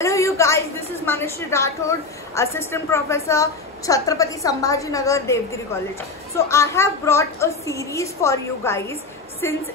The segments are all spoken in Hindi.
Hello you guys, this is Manishri Rathod, Assistant Professor, Chhatrapati Sambhajinagar, Devgiri College. So I have brought a series for you guys since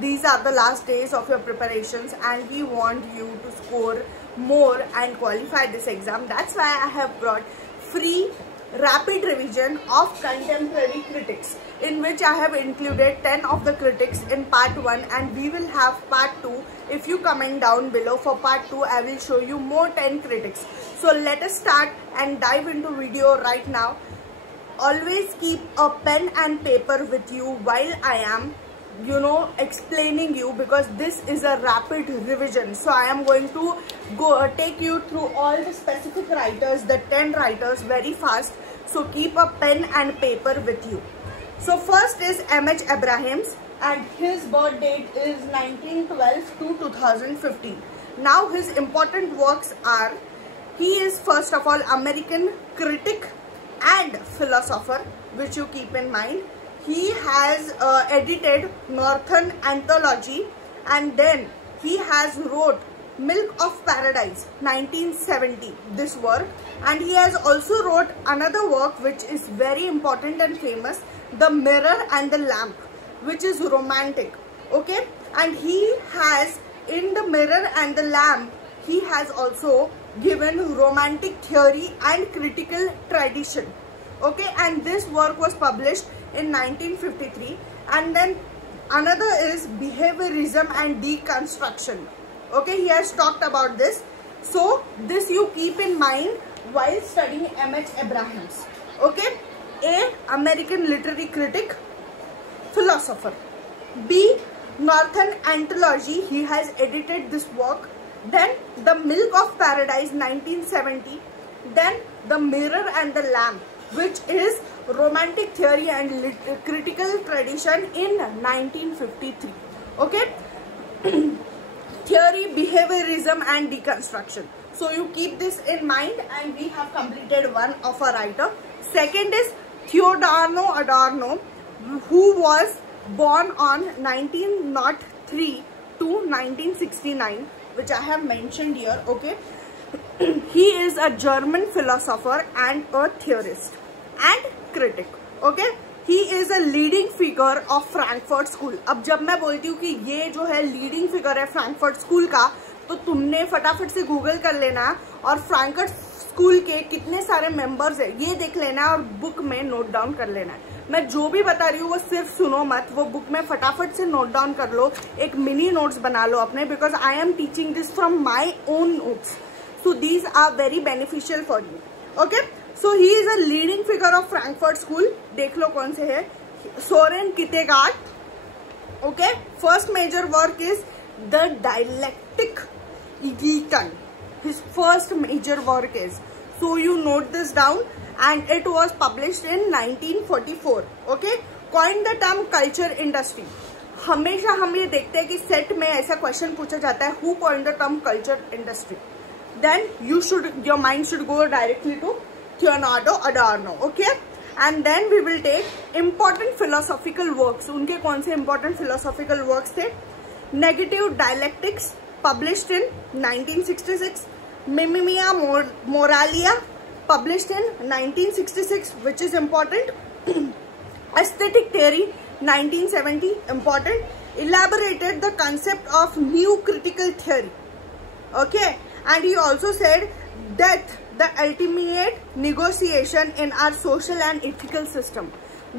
these are the last days of your preparations and we want you to score more and qualify this exam. That's why I have brought free rapid revision of contemporary critics, in which I have included 10 of the critics in part 1 and we will have part 2. If you comment down below for part 2, I will show you more 10 critics. So let us start and dive into video right now. Always keep a pen and paper with you while I am explaining you, because this is a rapid revision. So I am going to take you through all the specific writers, the 10 writers, very fast. So keep a pen and paper with you. So first is M.H. Abrahams, and his birth date is 1912 to 2015. Now his important works are, he is first of all American critic and philosopher, which you keep in mind. He has edited Northern Anthology, and then he has wrote Milk of Paradise 1970, this work, and he has also wrote another work which is very important and famous, The Mirror and the Lamp, which is romantic. Okay, and he has, in The Mirror and the Lamp, he has also given romantic theory and critical tradition. Okay, and this work was published in 1953. And then another is Behaviorism and Deconstruction. Okay, he has talked about this. So this you keep in mind while studying M.H. Abrahams. Okay, A, American literary critic, philosopher. B, Northern Anthology, he has edited this work. Then The Milk of Paradise 1970. Then The Mirror and the Lamp, which is romantic theory and critical tradition in 1953. Okay. Theory, behaviorism and deconstruction. So you keep this in mind, and we have completed one of a writer. Second is Theodor Adorno, who was born on 1903 to 1969, which I have mentioned here. Okay. He is a German philosopher and a theorist and critic. Okay, he is a leading figure of Frankfurt School. अब जब मैं बोलती हूँ कि ये जो है लीडिंग फिगर है फ्रैंकफर्ट स्कूल का, तो तुमने फटाफट से गूगल कर लेना है और फ्रैंकफर्ट स्कूल के कितने सारे मेंबर्स है ये देख लेना है और बुक में नोट डाउन कर लेना है. मैं जो भी बता रही हूँ वो सिर्फ सुनो मत, वो बुक में फटाफट से नोट डाउन कर लो, एक मिनी नोट्स बना लो अपने, because I am teaching this from my own notes. So these are very beneficial for you. Okay, so he is a leading figure of Frankfurt School. देख लो कौन से है. Soren Kierkegaard. Okay, first major work is The Dialectic Ethon. His first major work is. So you note this down, and it was published in 1944. Okay, coined the term culture industry. हमेशा हम ये देखते हैं कि सेट में ऐसा क्वेश्चन पूछा जाता है, who coined the term culture industry? Then your mind should go directly to Theodor Adorno. Okay, and then we will take important philosophical works. उनके कौन से important philosophical works थे? Negative Dialectics, published in 1966. Mimimia Moralia, published in 1966, which is important. Aesthetic Theory 1970, important. Elaborated the concept of new critical theory. Okay. And he also said death, the ultimate negotiation in our social and ethical system.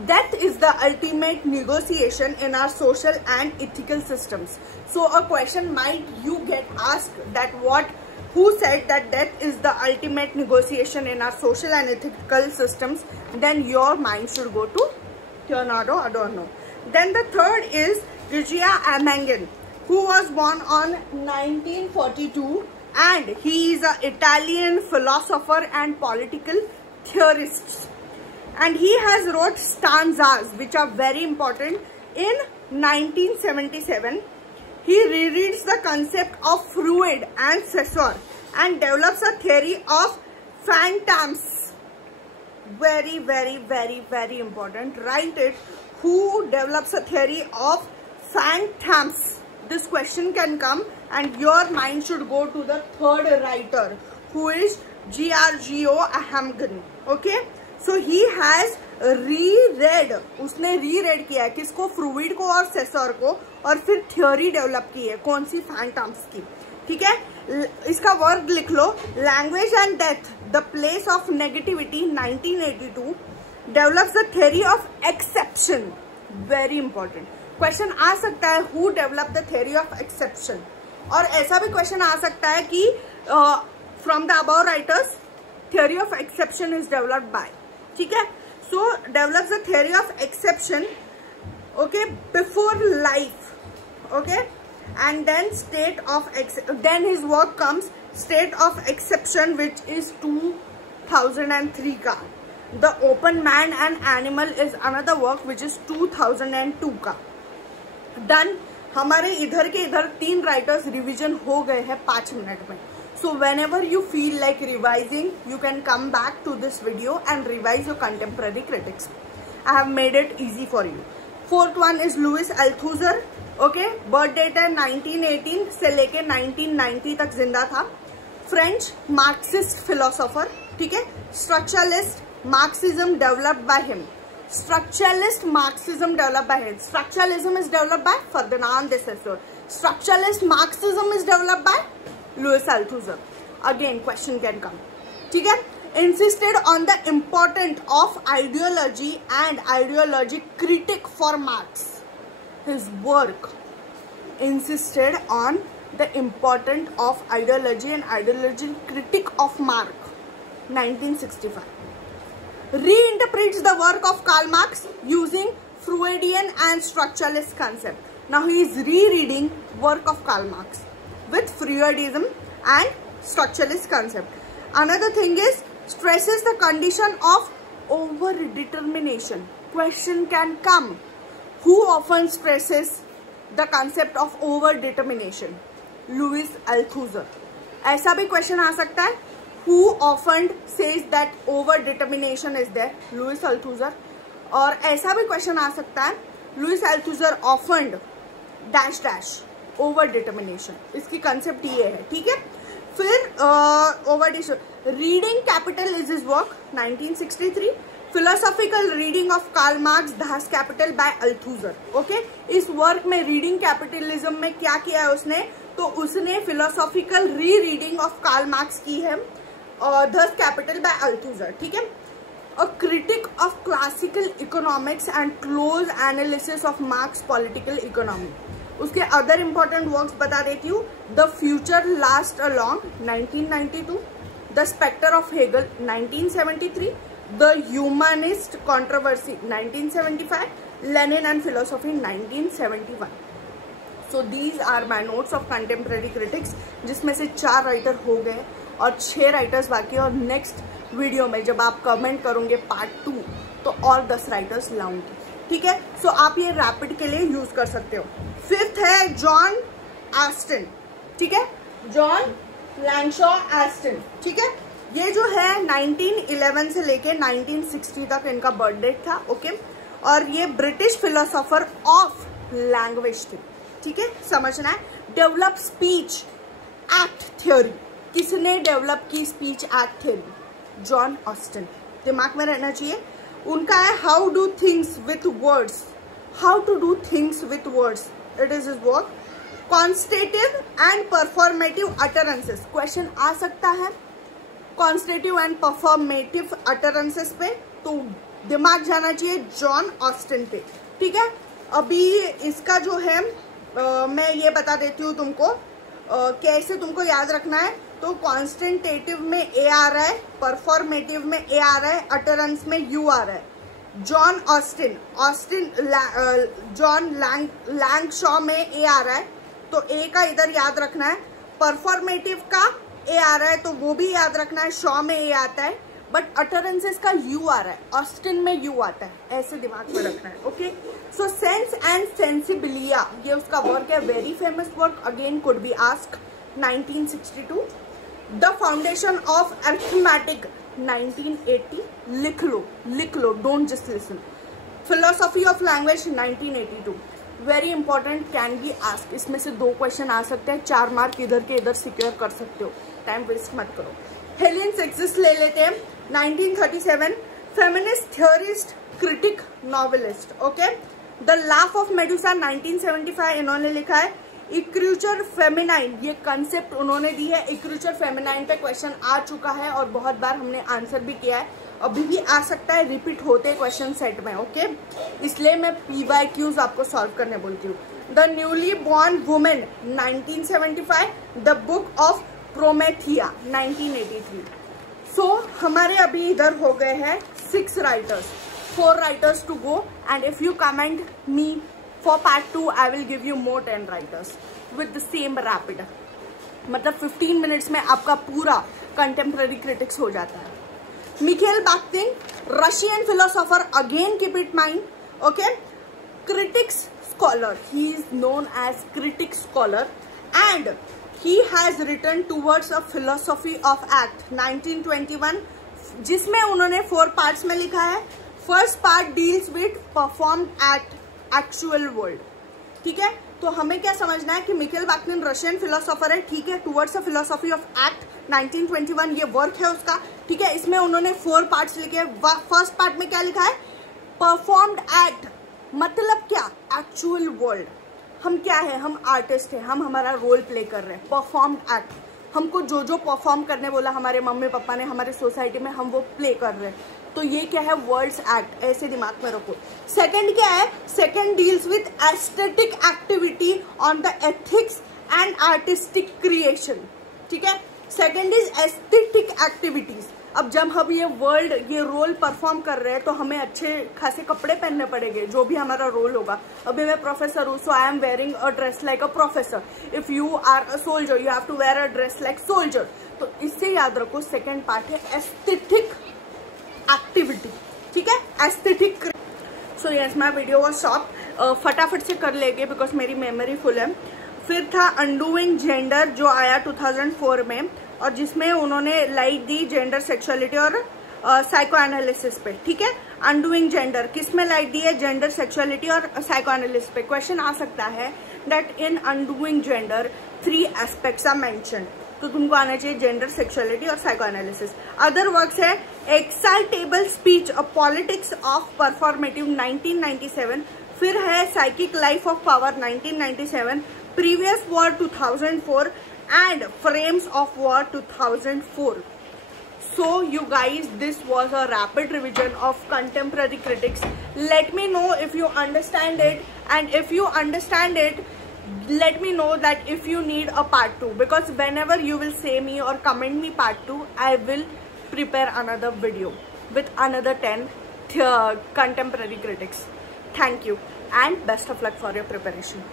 Death is the ultimate negotiation in our social and ethical systems. So a question might you get asked that who said that death is the ultimate negotiation in our social and ethical systems? Then your mind should go to Theodor Adorno. Then the third is Giorgio Agamben, who was born on 1942. And he is an Italian philosopher and political theorist. And he has wrote stanzas which are very important. In 1977, he rereads the concept of Freud and Saussure and develops a theory of phantoms. Very, very, very, very important. Write it. Who develops a theory of phantoms? This question can come and your mind should go to the third writer, who is Georgio Agamben. Okay, so he has रीरेड, उसने रीरेड किया है किसको, फ्रूइड को और सेसर को, और फिर थ्योरी डेवलप की है कौन सी, फैंटम्स की. ठीक है, इसका वर्ड लिख लो, language and death the place of negativity 1982 develops the theory of exception. Very important question आ सकता है, who develop the theory of exception. और ऐसा भी क्वेश्चन आ सकता है कि from the above writers theory of exception is developed by. ठीक है, so develops the theory of exception, okay, before life, okay, and then then his work comes state of exception, which is 2003 ka. The open man and animal is another work which is 2002 का. Done. हमारे इधर के इधर 3 राइटर्स रिवीजन हो गए हैं 5 मिनट में. So whenever you feel like revising, you can come back to this video and revise your contemporary critics. I have made it easy for you. Fourth one is Louis Althusser. Okay, birth date है 1918 से लेके 1990 तक जिंदा था. French Marxist philosopher. ठीक है, structuralist Marxism developed by him. Structuralist Marxism developed by him. Structuralism is developed by Ferdinand de Saussure. Structuralist Marxism is developed by Louis Althusser. Again question can come. ठीक है, insisted on the importance of ideology and ideology critic for Marx. His work insisted on the importance of ideology and ideology critic of Marx. 1965. Reinterprets the work of Karl Marx using Freudian and structuralist concept. Now he is rereading work of Karl Marx with Freudism and structuralist concept. Another thing is stresses the condition of overdetermination. Question can come. Who often stresses the concept of overdetermination? Louis Althusser. ऐसा भी क्वेश्चन आ सकता है, who often says that overdetermination is there? Louis Althusser. और ऐसा भी क्वेश्चन आ सकता है, Louis Althusser often dash dash over determination. इसकी कंसेप्ट ये है. ठीक है, फिर over reading capital is his work 1963. Philosophical reading of Karl Marx Das Kapital by Althusser. Okay, इस वर्क में रीडिंग कैपिटलिज्म में क्या किया है उसने, तो उसने फिलोसॉफिकल री रीडिंग ऑफ कार्ल मार्क्स की है दास कैपिटल बाय अल्थूजर. ठीक है, a critic of classical economics and close analysis of Marx political economy. उसके अदर इंपॉर्टेंट वर्क्स बता देती हूँ. The future last along 1992, the spectre of Hegel 1973, the humanist controversy 1975, Lenin and philosophy 1971. So these are my notes of contemporary critics, जिसमें से 4 राइटर हो गए और 6 राइटर्स बाकी. और नेक्स्ट वीडियो में जब आप कमेंट करोगे पार्ट 2 तो और 10 राइटर्स लाऊंगी. ठीक है, सो आप ये रैपिड के लिए यूज कर सकते हो. 5th है जॉन एस्टन. ठीक है, जॉन लैंगशॉ एस्टन. ठीक है, ये जो है 1911 से लेके 1960 तक इनका बर्थ डेट था. ओके, और ये ब्रिटिश फिलोसोफर ऑफ लैंग्वेज थे. ठीक है, समझना है. Develop speech act theory. किसने डेवलप की speech act theory? John Austin. दिमाग में रहना चाहिए. उनका है how do things with words. How to do things with words, it is his work. Constative and performative utterances. Question आ सकता है कॉन्स्टेटिव एंड परफॉर्मेटिव अटरेंसेस पे, तो दिमाग जाना चाहिए जॉन ऑस्टन पे. ठीक है, अभी इसका जो है मैं ये बता देती हूँ तुमको कैसे तुमको याद रखना है. तो कॉन्स्टेंटेटिव में ए आ रहा है, परफॉर्मेटिव में ए आ रहा है, अटरेंस में यू आ रहा है. जॉन ऑस्टिन, जॉन लैंगशॉ में ए आ रहा है, तो ए का इधर याद रखना है. परफॉर्मेटिव का ए आ रहा है तो वो भी याद रखना है, शॉ में ए आता है. बट अटरेंसेस का यू आ रहा है, ऑस्टिन में यू आता है, ऐसे दिमाग में रखना है. Okay, so sense and sensibilia, ये उसका वर्क है. Very famous work, again could be asked. 1962. The foundation of arithmetic 1980. लिख लो, don't just listen. Philosophy of language 1982. Very important, can be asked. इसमें से 2 क्वेश्चन आ सकते हैं, 4 मार्क इधर के इधर सिक्योर कर सकते हो, टाइम वेस्ट मत करो। हेलेन सेक्सिस ले लेते हैं, 1937, feminist theorist, critic, novelist. Okay, the laugh of Medusa 1975 इन्होंने लिखा है। इक्रूचर फेमिनाइन, ये कंसेप्ट उन्होंने दी है। इक्रूचर फेमिनाइन पे क्वेश्चन आ चुका है और बहुत बार हमने आंसर भी किया है, अभी भी आ सकता है, रिपीट होते क्वेश्चन सेट में। ओके, इसलिए मैं PYQs आपको सॉल्व करने बोलती हूँ। The newly born woman 1975, the book of Promethea 1983। So हमारे अभी इधर हो गए हैं 6 writers, 4 writers to go, and if you comment me for part 2 I will give you more 10 writers with the same rapid. मतलब 15 मिनट्स में आपका पूरा कंटेम्प्रेरी क्रिटिक्स हो जाता है। Michelle बाख्तिन, Russian philosopher, again keep it mind. Okay, critics scholar, he is known as critic scholar, and he has written towards a philosophy of act 1921, जिसमें उन्होंने 4 पार्ट्स में लिखा है। First part deals with performed act actual world. ठीक है, तो हमें क्या समझना है कि मिखेल बाख्तिन रशियन फिलोसोफर है, ठीक है, towards a philosophy of act 1921 ये वर्क है उसका। ठीक है, इसमें उन्होंने 4 पार्ट्स लिखे। फर्स्ट पार्ट में क्या लिखा है? परफॉर्म्ड एक्ट, मतलब क्या? Actual world. हम क्या है? हम आर्टिस्ट हैं, हम हमारा रोल प्ले कर रहे हैं। परफॉर्म्ड एक्ट, हमको जो जो परफॉर्म करने बोला हमारे मम्मी पापा ने, हमारे सोसाइटी में, हम वो प्ले कर रहे हैं। तो ये क्या है? वर्ड्स एक्ट, ऐसे दिमाग में रखो। सेकंड क्या है? Second deals with aesthetic activity on the ethics and artistic creation. ठीक है, सेकंड इज एस्थेटिक एक्टिविटीज। अब जब हम ये वर्ल्ड, ये रोल परफॉर्म कर रहे हैं तो हमें अच्छे खासे कपड़े पहनने पड़ेंगे, जो भी हमारा रोल होगा। अभी मैं प्रोफेसर हूँ, so I am wearing a dress like a professor. If you are a soldier, you have to wear a dress like soldier. तो इससे याद रखो, सेकेंड पार्ट है एस्थेटिक एक्टिविटी। ठीक है, aesthetic. So yes, my video was short, फटाफट से कर लेंगे बिकॉज मेरी मेमोरी फुल है। फिर था अनडूइंग जेंडर, जो आया 2004 में, और जिसमें उन्होंने लाइट दी जेंडर, सेक्सुअलिटी और साइको एनालिसिस पे। ठीक है, अनडूइंग जेंडर किस में लाइट दी है? जेंडर, सेक्सुअलिटी और साइको एनालिसिस पे। क्वेश्चन आ सकता है that in undoing gender 3 aspects are mentioned, तो तुमको आना चाहिए जेंडर, सेक्सुअलिटी और साइको एनालिसिस। अदर वर्क्स है excitable speech, a politics of performative 1997। फिर है psychic life of power 1997, previous war 2004 and frames of war 2004. So you guys, this was a rapid revision of contemporary critics. Let me know if you understand it, and if you understand it, let me know that if you need a part 2, because whenever you will say me or comment me part 2, I will prepare another video with another 10 contemporary critics. Thank you and best of luck for your preparation.